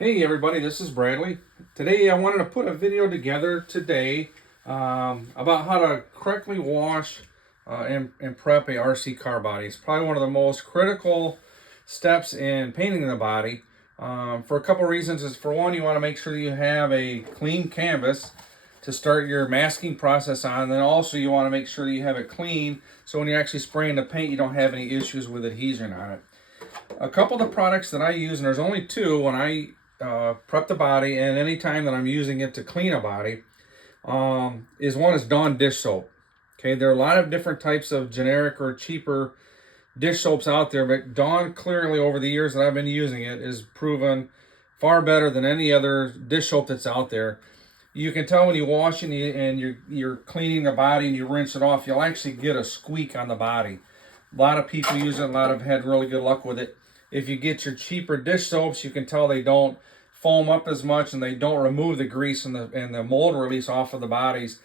Hey everybody, this is Bradley. Today I wanted to put a video together today about how to correctly wash and prep a RC car body. It's probably one of the most critical steps in painting the body for a couple reasons. Is for one, you want to make sure that you have a clean canvas to start your masking process on. And then also you want to make sure that you have it clean so when you're actually spraying the paint you don't have any issues with adhesion on it. A couple of the products that I use, and there's only two when I prep the body and any time that I'm using it to clean a body, is one is Dawn dish soap. Okay, there are a lot of different types of generic or cheaper dish soaps out there, but Dawn clearly over the years that I've been using it is proven far better than any other dish soap that's out there. You can tell when you wash and you're cleaning the body and you rinse it off, you'll actually get a squeak on the body. A lot of people use it. A lot have had really good luck with it. If you get your cheaper dish soaps, you can tell they don't foam up as much and they don't remove the grease and the mold release off of the bodies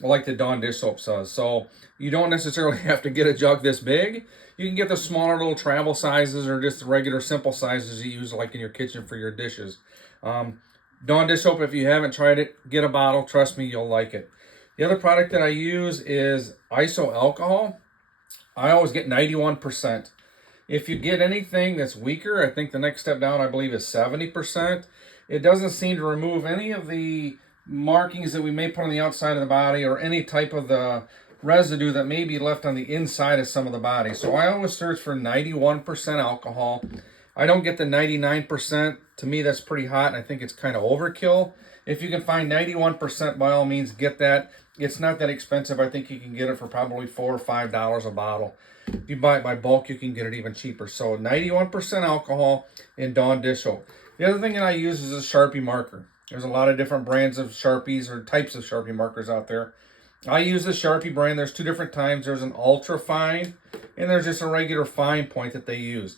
like the Dawn dish soap does. So you don't necessarily have to get a jug this big. You can get the smaller little travel sizes or just the regular simple sizes you use like in your kitchen for your dishes. Dawn dish soap, if you haven't tried it, get a bottle. Trust me, you'll like it. The other product that I use is iso alcohol. I always get 91%. If you get anything that's weaker, I think the next step down, I believe, is 70%. It doesn't seem to remove any of the markings that we may put on the outside of the body or any type of the residue that may be left on the inside of some of the body. So I always search for 91% alcohol. I don't get the 99%. To me, that's pretty hot, and I think it's kind of overkill. If you can find 91%, by all means, get that. It's not that expensive. I think you can get it for probably $4 or $5 a bottle. If you buy it by bulk, you can get it even cheaper. So 91% alcohol in Dawn dish soap. The other thing that I use is a Sharpie marker. There's a lot of different brands of Sharpies or types of Sharpie markers out there. I use the Sharpie brand. There's two different types. There's an ultra fine and there's just a regular fine point that they use.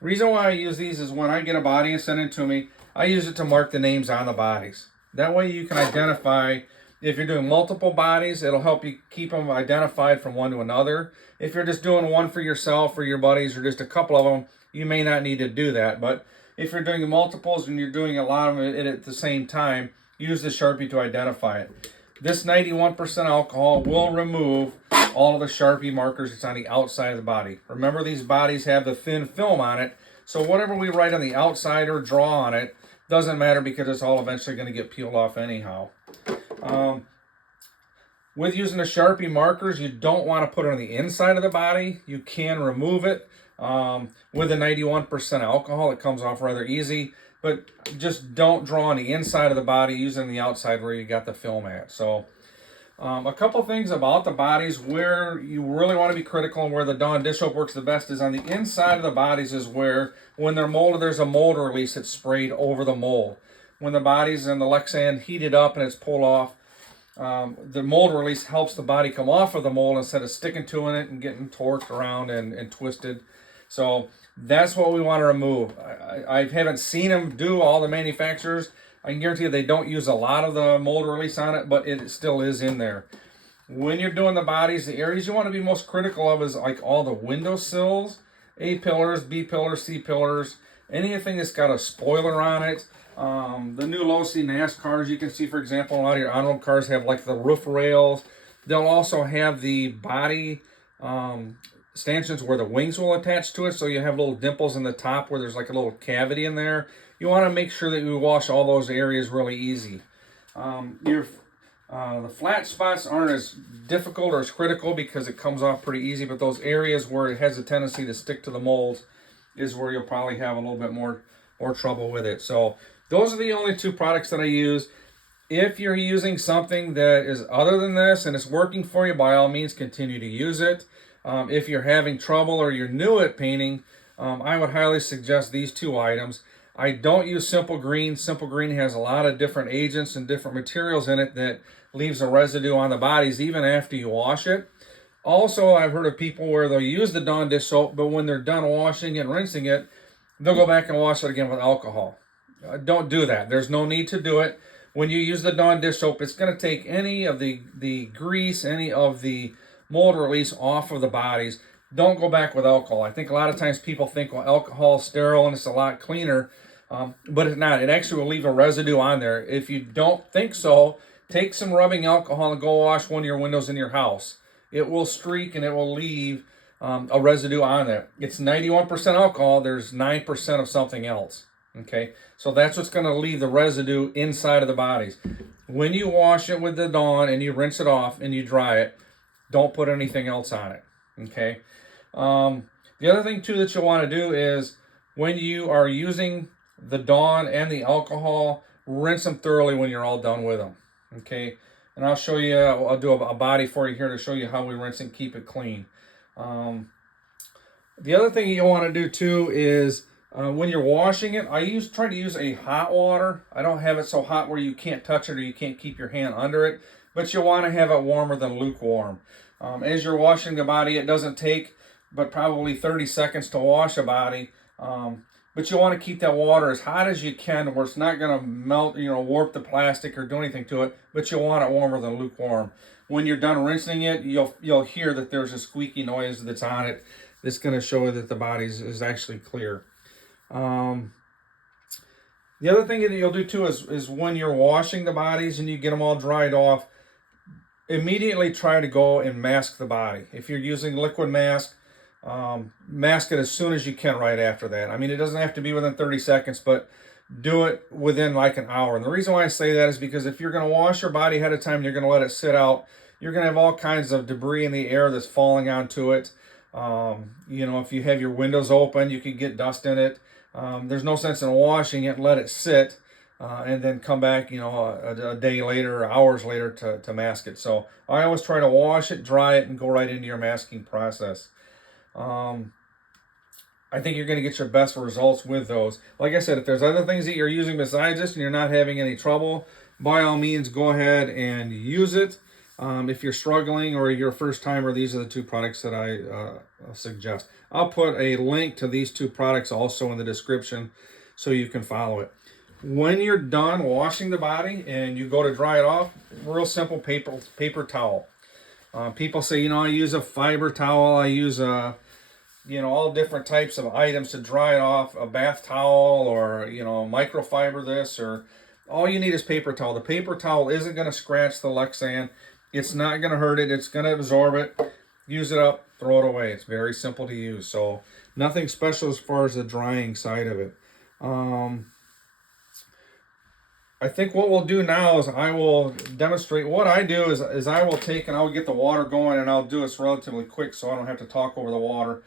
The reason why I use these is when I get a body and send it to me, I use it to mark the names on the bodies. That way you can identify, if you're doing multiple bodies, it'll help you keep them identified from one to another. If you're just doing one for yourself or your buddies or just a couple of them, you may not need to do that. But if you're doing multiples and you're doing a lot of it at the same time, use the Sharpie to identify it. This 91% alcohol will remove all of the Sharpie markers that's on the outside of the body. Remember, these bodies have the thin film on it, so whatever we write on the outside or draw on it doesn't matter because it's all eventually going to get peeled off anyhow. With using the Sharpie markers, you don't want to put it on the inside of the body. You can remove it with the 91% alcohol. It comes off rather easy, but just don't draw on the inside of the body. Use it on the outside where you got the film at. So a couple things about the bodies where you really want to be critical and where the Dawn dish soap works the best is on the inside of the bodies is where when they're molded, there's a mold release that's sprayed over the mold. When the body's in the Lexan heated up and it's pulled off, the mold release helps the body come off of the mold instead of sticking to it and getting torqued around and twisted. So that's what we want to remove. I haven't seen them do all the manufacturers. I can guarantee you they don't use a lot of the mold release on it, but it still is in there. When you're doing the bodies, the areas you want to be most critical of is like all the window sills, A pillars, B pillars, C pillars, anything that's got a spoiler on it. The new low-C NASCARs, you can see, for example, a lot of your on-road cars have like the roof rails. They'll also have the body stanchions where the wings will attach to it, so you have little dimples in the top where there's like a little cavity in there. You want to make sure that you wash all those areas really easy. The flat spots aren't as difficult or as critical because it comes off pretty easy, but those areas where it has a tendency to stick to the molds is where you'll probably have a little bit more trouble with it. So those are the only two products that I use. If you're using something that is other than this and it's working for you, by all means, continue to use it. If you're having trouble or you're new at painting, I would highly suggest these two items. I don't use Simple Green. Simple Green has a lot of different agents and different materials in it that leaves a residue on the bodies even after you wash it. Also, I've heard of people where they'll use the Dawn dish soap, but when they're done washing it and rinsing it, they'll go back and wash it again with alcohol. Don't do that. There's no need to do it. When you use the Dawn dish soap, it's going to take any of the grease, any of the mold release off of the bodies. Don't go back with alcohol. I think a lot of times people think, well, alcohol is sterile and it's a lot cleaner. but it's not. It actually will leave a residue on there. If you don't think so, take some rubbing alcohol and go wash one of your windows in your house. It will streak and it will leave a residue on there. It's 91% alcohol. There's 9% of something else. Okay, so that's what's going to leave the residue inside of the bodies. When you wash it with the Dawn and you rinse it off and you dry it, don't put anything else on it. Okay. The other thing too that you'll want to do is when you are using the Dawn and the alcohol, rinse them thoroughly when you're all done with them. Okay. And I'll show you, I'll do a body for you here to show you how we rinse and keep it clean. The other thing you'll want to do too is when you're washing it, try to use a hot water. I don't have it so hot where you can't touch it or you can't keep your hand under it, but you'll want to have it warmer than lukewarm. As you're washing the body, it doesn't take but probably 30 seconds to wash a body. But you want to keep that water as hot as you can where it's not going to melt, warp the plastic or do anything to it, but you'll want it warmer than lukewarm. When you're done rinsing it, you'll hear that there's a squeaky noise that's on it that's going to show that the body is actually clear. The other thing that you'll do too is when you're washing the bodies and you get them all dried off, immediately try to go and mask the body. If you're using liquid mask, mask it as soon as you can right after that. I mean, it doesn't have to be within 30 seconds, but do it within like an hour. And the reason why I say that is because if you're going to wash your body ahead of time and you're going to let it sit out, you're going to have all kinds of debris in the air that's falling onto it. If you have your windows open, you can get dust in it. There's no sense in washing it, let it sit, and then come back, a day later or hours later to mask it. So I always try to wash it, dry it, and go right into your masking process. I think you're going to get your best results with those. Like I said, if there's other things that you're using besides this and you're not having any trouble, by all means, go ahead and use it. If you're struggling or you're a first timer, these are the two products that I suggest. I'll put a link to these two products also in the description so you can follow it. When you're done washing the body and you go to dry it off, real simple paper towel. People say, I use a fiber towel, I use all different types of items to dry it off, a bath towel or, microfiber this, or all you need is paper towel. The paper towel isn't going to scratch the Lexan. It's not going to hurt it. It's going to absorb it. Use it up, throw it away. It's very simple to use. So nothing special as far as the drying side of it. I think what we'll do now is I will demonstrate. What I do is I will take and I'll get the water going, and I'll do this relatively quick so I don't have to talk over the water.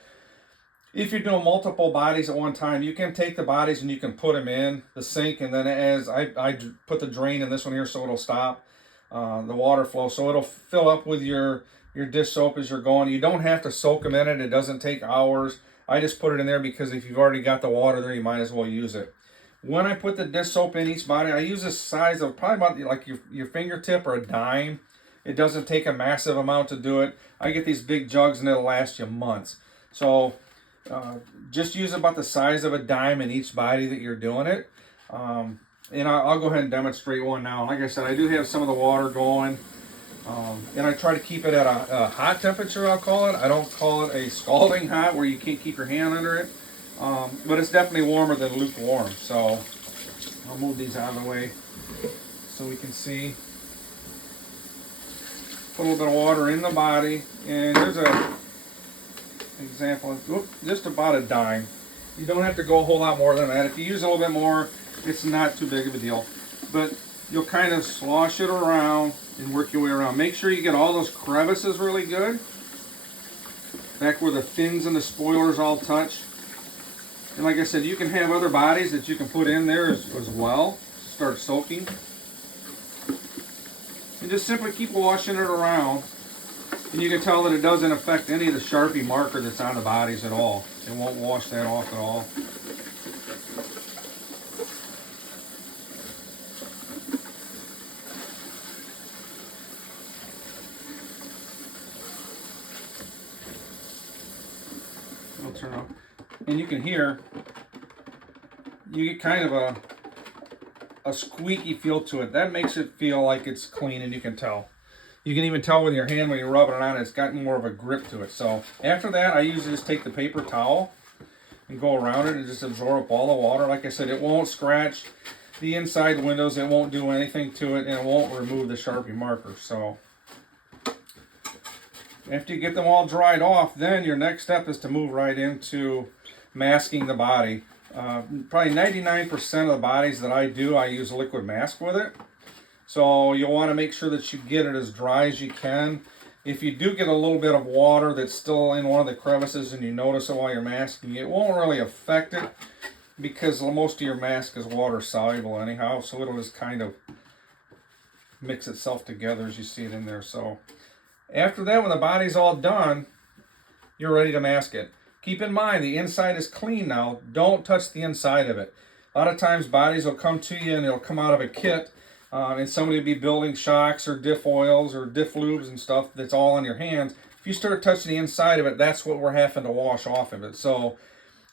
If you're doing multiple bodies at one time, you can take the bodies and you can put them in the sink, and then as I put the drain in this one here so it'll stop the water flow. So it'll fill up with your dish soap as you're going. You don't have to soak them in it. It doesn't take hours. I just put it in there because if you've already got the water there, you might as well use it. When I put the dish soap in each body, I use a size of probably about like your fingertip or a dime. It doesn't take a massive amount to do it. I get these big jugs and it'll last you months. So just use about the size of a dime in each body that you're doing it. And I'll go ahead and demonstrate one now. Like I said, I do have some of the water going. And I try to keep it at a hot temperature, I'll call it. I don't call it a scalding hot where you can't keep your hand under it. But it's definitely warmer than lukewarm. So I'll move these out of the way so we can see. Put a little bit of water in the body. And here's a example. Just about a dime. You don't have to go a whole lot more than that. If you use a little bit more, it's not too big of a deal. But you'll kind of slosh it around and work your way around. Make sure you get all those crevices really good. Back where the fins and the spoilers all touch. And like I said, you can have other bodies that you can put in there as well. Start soaking. And just simply keep washing it around. And you can tell that it doesn't affect any of the Sharpie marker that's on the bodies at all. It won't wash that off at all. It'll turn off. And you can hear, you get kind of a squeaky feel to it. That makes it feel like it's clean, and you can tell. You can even tell with your hand when you're rubbing it on, it's got more of a grip to it. So after that, I usually just take the paper towel and go around it and just absorb all the water. Like I said, it won't scratch the inside windows, it won't do anything to it, and it won't remove the Sharpie marker. So after you get them all dried off, then your next step is to move right into masking the body. Probably 99% of the bodies that I do, I use a liquid mask with it. So you'll want to make sure that you get it as dry as you can. If you do get a little bit of water that's still in one of the crevices and you notice it while you're masking, it won't really affect it because most of your mask is water soluble anyhow, so it'll just kind of mix itself together as you see it in there. So after that, when the body's all done, you're ready to mask it. Keep in mind, the inside is clean now. Don't touch the inside of it. A lot of times bodies will come to you and it'll come out of a kit, and somebody will be building shocks or diff oils or diff lubes and stuff that's all on your hands. If you start touching the inside of it, that's what we're having to wash off of it. So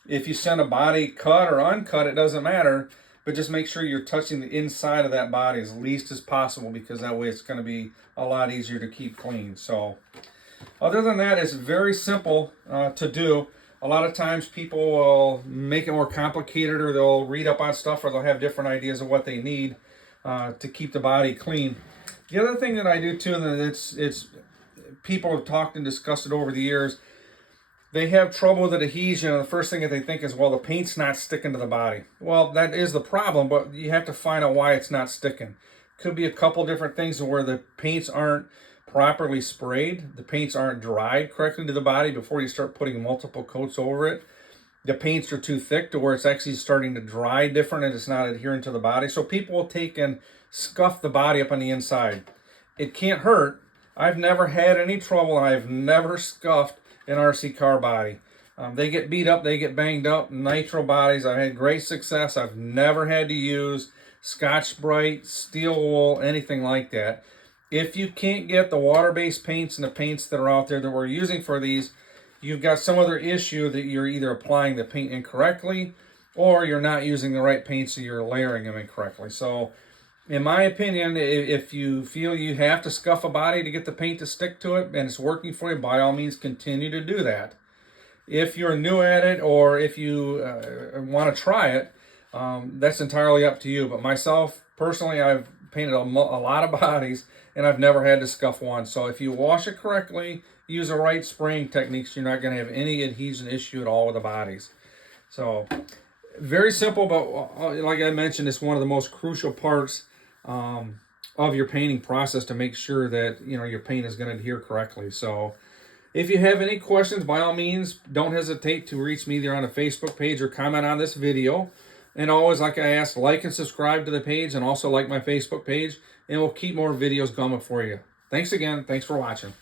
if you send a body cut or uncut, it doesn't matter, but just make sure you're touching the inside of that body as least as possible, because that way it's going to be a lot easier to keep clean. So other than that, it's very simple to do. A lot of times people will make it more complicated, or they'll read up on stuff, or they'll have different ideas of what they need to keep the body clean. The other thing that I do too, and it's people have talked and discussed it over the years, they have trouble with adhesion, and the first thing that they think is, well, the paint's not sticking to the body. Well, that is the problem, but you have to find out why it's not sticking. Could be a couple different things where the paints aren't properly sprayed, the paints aren't dried correctly to the body before you start putting multiple coats over it. The paints are too thick to where it's actually starting to dry different and it's not adhering to the body. So people will take and scuff the body up on the inside. It can't hurt. I've never had any trouble, and I've never scuffed an RC car body. They get beat up, they get banged up. Nitro bodies, I've had great success. I've never had to use Scotch-Brite, steel wool, anything like that. If you can't get the water-based paints and the paints that are out there that we're using for these, you've got some other issue that you're either applying the paint incorrectly or you're not using the right paints, so you're layering them incorrectly. So in my opinion, if you feel you have to scuff a body to get the paint to stick to it and it's working for you, by all means continue to do that. If you're new at it, or if you want to try it, that's entirely up to you. But myself, personally, I've painted a lot of bodies and I've never had to scuff one. So if you wash it correctly, use the right spraying techniques, you're not going to have any adhesion issue at all with the bodies. So very simple, but like I mentioned, it's one of the most crucial parts of your painting process to make sure that your paint is going to adhere correctly. So if you have any questions, by all means, don't hesitate to reach me either on the Facebook page or comment on this video. And always, like I asked, like and subscribe to the page, and also like my Facebook page, and we'll keep more videos coming for you. Thanks again. Thanks for watching.